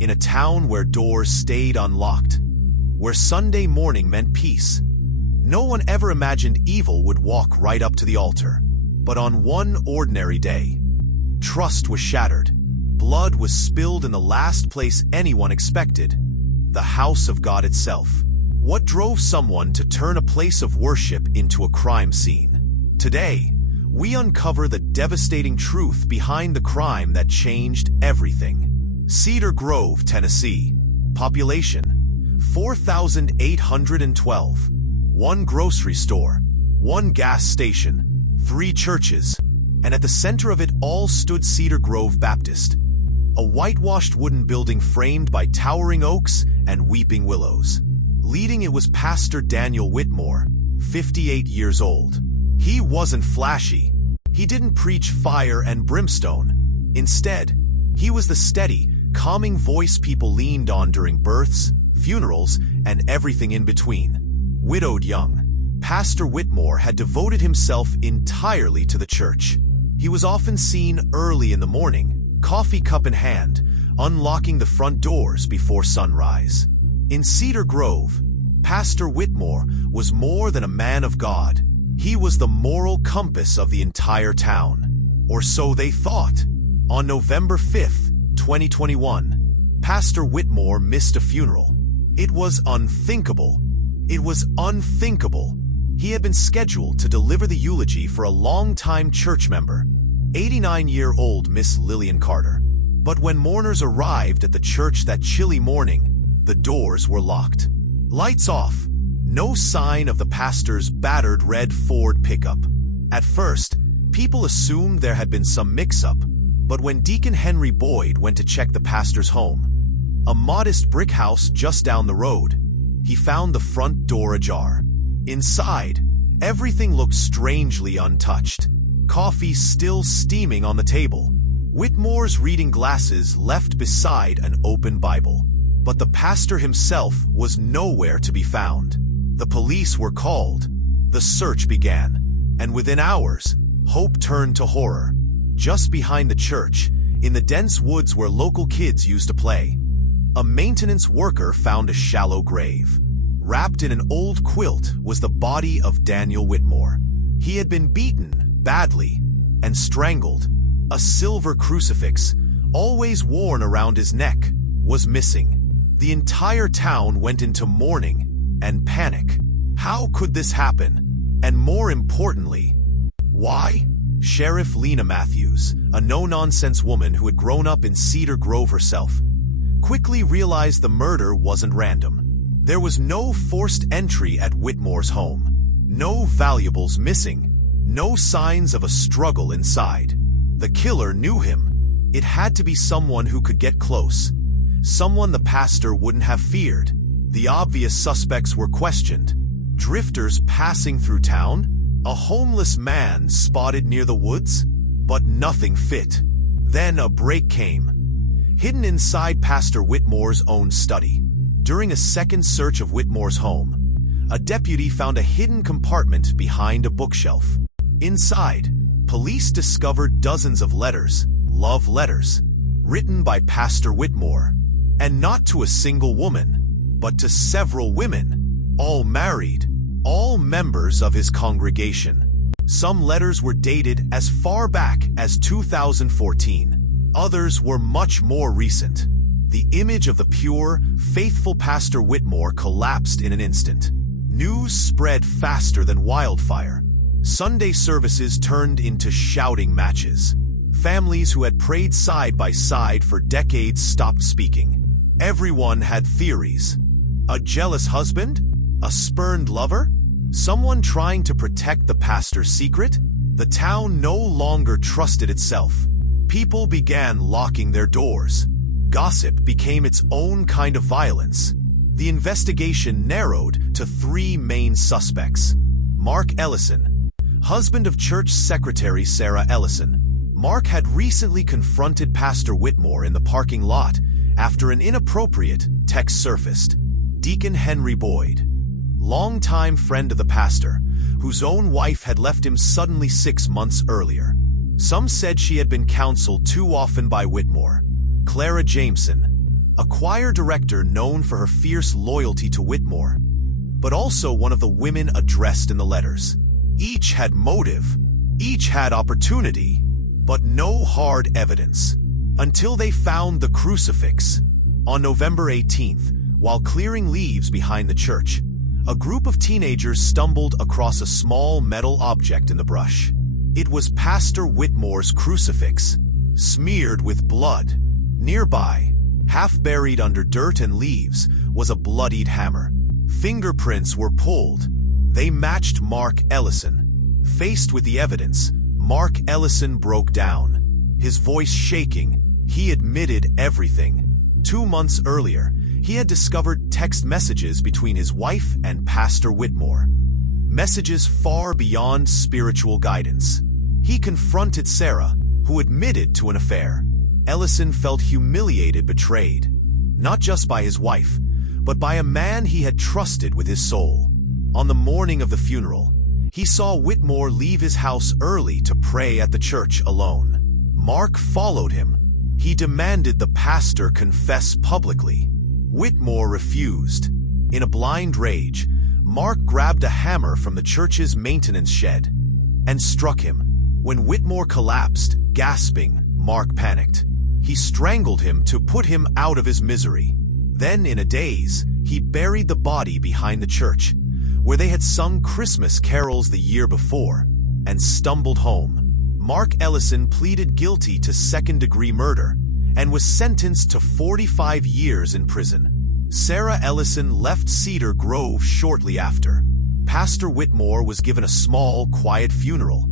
in a town where doors stayed unlocked, where Sunday morning meant peace. No one ever imagined evil would walk right up to the altar. But on one ordinary day, trust was shattered. Blood was spilled in the last place anyone expected, the house of God itself. What drove someone to turn a place of worship into a crime scene? Today, we uncover the devastating truth behind the crime that changed everything. Cedar Grove, Tennessee. Population: 4,812. One grocery store, one gas station, 3 churches, and at the center of it all stood Cedar Grove Baptist, a whitewashed wooden building framed by towering oaks and weeping willows. Leading it was Pastor Daniel Whitmore, 58 years old. He wasn't flashy. He didn't preach fire and brimstone. Instead, he was the steady, calming voice people leaned on during births, funerals, and everything in between. Widowed young, Pastor Whitmore had devoted himself entirely to the church. He was often seen early in the morning, coffee cup in hand, unlocking the front doors before sunrise. In Cedar Grove, Pastor Whitmore was more than a man of God. He was the moral compass of the entire town. Or so they thought. On November 5th, 2021, Pastor Whitmore missed a funeral. It was unthinkable. It was unthinkable. He had been scheduled to deliver the eulogy for a longtime church member, 89-year-old Miss Lillian Carter. But when mourners arrived at the church that chilly morning, the doors were locked. Lights off. No sign of the pastor's battered red Ford pickup. At first, people assumed there had been some mix-up, but when Deacon Henry Boyd went to check the pastor's home, a modest brick house just down the road, he found the front door ajar. Inside, everything looked strangely untouched. Coffee still steaming on the table. Whitmore's reading glasses left beside an open Bible. But the pastor himself was nowhere to be found. The police were called. The search began. And within hours, hope turned to horror. Just behind the church, in the dense woods where local kids used to play, a maintenance worker found a shallow grave. Wrapped in an old quilt was the body of Daniel Whitmore. He had been beaten badly and strangled. A silver crucifix, always worn around his neck, was missing. The entire town went into mourning and panic. How could this happen? And more importantly, why? Sheriff Lena Matthews, a no-nonsense woman who had grown up in Cedar Grove herself, quickly realized the murder wasn't random. There was no forced entry at Whitmore's home. No valuables missing. No signs of a struggle inside. The killer knew him. It had to be someone who could get close. Someone the pastor wouldn't have feared. The obvious suspects were questioned. Drifters passing through town? A homeless man spotted near the woods? But nothing fit. Then a break came. Hidden inside Pastor Whitmore's own study. During a second search of Whitmore's home, a deputy found a hidden compartment behind a bookshelf. Inside, police discovered dozens of letters, love letters, written by Pastor Whitmore. And not to a single woman, but to several women, all married, all members of his congregation. Some letters were dated as far back as 2014. Others were much more recent. The image of the pure, faithful Pastor Whitmore collapsed in an instant. News spread faster than wildfire. Sunday services turned into shouting matches. Families who had prayed side by side for decades stopped speaking. Everyone had theories. A jealous husband? A spurned lover? Someone trying to protect the pastor's secret? The town no longer trusted itself. People began locking their doors. Gossip became its own kind of violence. The investigation narrowed to 3 main suspects. Mark Ellison, husband of church secretary Sarah Ellison. Mark had recently confronted Pastor Whitmore in the parking lot after an inappropriate text surfaced. Deacon Henry Boyd, longtime friend of the pastor, whose own wife had left him suddenly 6 months earlier. Some said she had been counseled too often by Whitmore. Clara Jameson, a choir director known for her fierce loyalty to Whitmore, but also one of the women addressed in the letters. Each had motive, each had opportunity, but no hard evidence. Until they found the crucifix. On November 18th, while clearing leaves behind the church, a group of teenagers stumbled across a small metal object in the brush. It was Pastor Whitmore's crucifix, smeared with blood. Nearby, half buried under dirt and leaves, was a bloodied hammer. Fingerprints were pulled. They matched Mark Ellison. Faced with the evidence, Mark Ellison broke down. His voice shaking, he admitted everything. 2 months earlier, he had discovered text messages between his wife and Pastor Whitmore. Messages far beyond spiritual guidance. He confronted Sarah, who admitted to an affair. Ellison felt humiliated, betrayed, not just by his wife, but by a man he had trusted with his soul. On the morning of the funeral, he saw Whitmore leave his house early to pray at the church alone. Mark followed him. He demanded the pastor confess publicly. Whitmore refused. In a blind rage, Mark grabbed a hammer from the church's maintenance shed and struck him. When Whitmore collapsed, gasping, Mark panicked. He strangled him to put him out of his misery. Then, in a daze, he buried the body behind the church, where they had sung Christmas carols the year before, and stumbled home. Mark Ellison pleaded guilty to second-degree murder and was sentenced to 45 years in prison. Sarah Ellison left Cedar Grove shortly after. Pastor Whitmore was given a small, quiet funeral,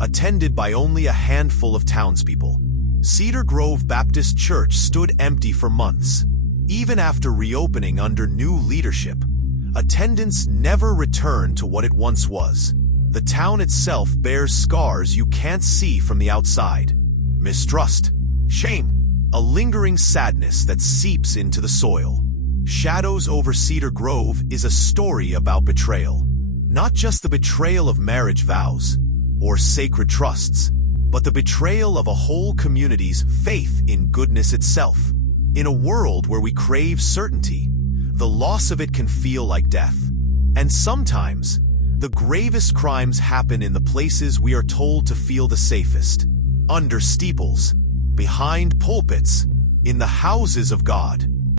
attended by only a handful of townspeople. Cedar Grove Baptist Church stood empty for months. Even after reopening under new leadership, attendance never returned to what it once was. The town itself bears scars you can't see from the outside. Mistrust, shame, a lingering sadness that seeps into the soil. Shadows over Cedar Grove is a story about betrayal. Not just the betrayal of marriage vows or sacred trusts, but the betrayal of a whole community's faith in goodness itself. In a world where we crave certainty, the loss of it can feel like death. And sometimes, the gravest crimes happen in the places we are told to feel the safest. Under steeples, behind pulpits, in the houses of God.